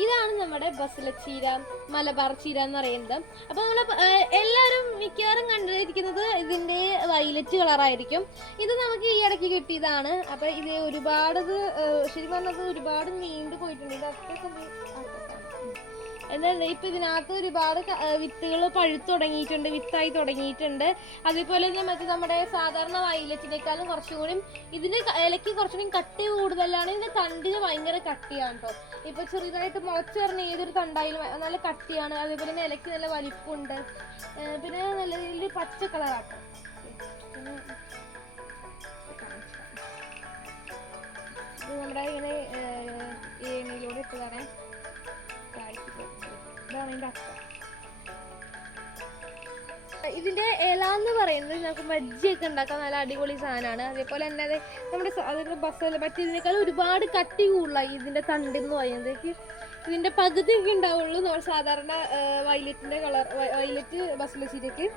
ഇതാണ് നമ്മുടെ ബസലച്ചീര, മലബാർ ചീര എന്ന് പറയുന്നത്. അപ്പോൾ നമ്മൾ എല്ലാവരും മിക്കവാറും കണ്ടിരിക്കുന്നത് ഇതിൻ്റെ വയലറ്റ് കളറായിരിക്കും. ഇത് നമുക്ക് ഈ ഇടയ്ക്ക് കിട്ടിയതാണ്. അപ്പോൾ ഇത് ഒരുപാട് ശരിക്കും പറഞ്ഞത് ഒരുപാട് നീണ്ടു പോയിട്ടുണ്ട്. ഇത് അത്രയ്ക്ക് എന്താണ് ഇപ്പം ഇതിനകത്ത് ഒരുപാട് വിത്തുകൾ പഴുത്തു തുടങ്ങിയിട്ടുണ്ട്, വിത്തായി തുടങ്ങിയിട്ടുണ്ട്. അതേപോലെ നമുക്ക് നമ്മുടെ സാധാരണ വയലറ്റിനേക്കാളും കുറച്ചുകൂടി ഇതിന് ഇലയ്ക്ക് കുറച്ചുകൂടി കട്ടി കൂടുതലാണ്. ഇതിൻ്റെ തണ്ടിന് ഭയങ്കര കട്ടിയാണ് കേട്ടോ. ഇപ്പം ചെറുതായിട്ട് മുളച്ച് പറഞ്ഞ ഏതൊരു തണ്ടായാലും നല്ല കട്ടിയാണ്. അതേപോലെ തന്നെ ഇലയ്ക്ക് നല്ല വലിപ്പമുണ്ട്. പിന്നെ നല്ല രീതിയിൽ പച്ച കളറാട്ടോ. ഇത് നമ്മുടെ ഇങ്ങനെ ഏണിയിലൂടെ ഇട്ട് തരാൻ ഇതിന്റെ ഇല എന്ന് പറയുന്നത് നമുക്ക് ബജ്ജിയൊക്കെ ഉണ്ടാക്കാൻ നല്ല അടിപൊളി സാധനമാണ്. അതേപോലെ തന്നെ നമ്മുടെ അതിന്റെ ബസ്സല്ല മറ്റേതിനേക്കാൾ ഒരുപാട് കട്ടി കൂടുതലായി ഇതിന്റെ തണ്ട് എന്ന് പറയുന്നത്. ഇതിന്റെ പകുതി ഒക്കെ ഉണ്ടാവുള്ളൂ നമ്മൾ സാധാരണ വയലറ്റിന്റെ കളർ വയലറ്റ് ബസലച്ചീരക്ക്.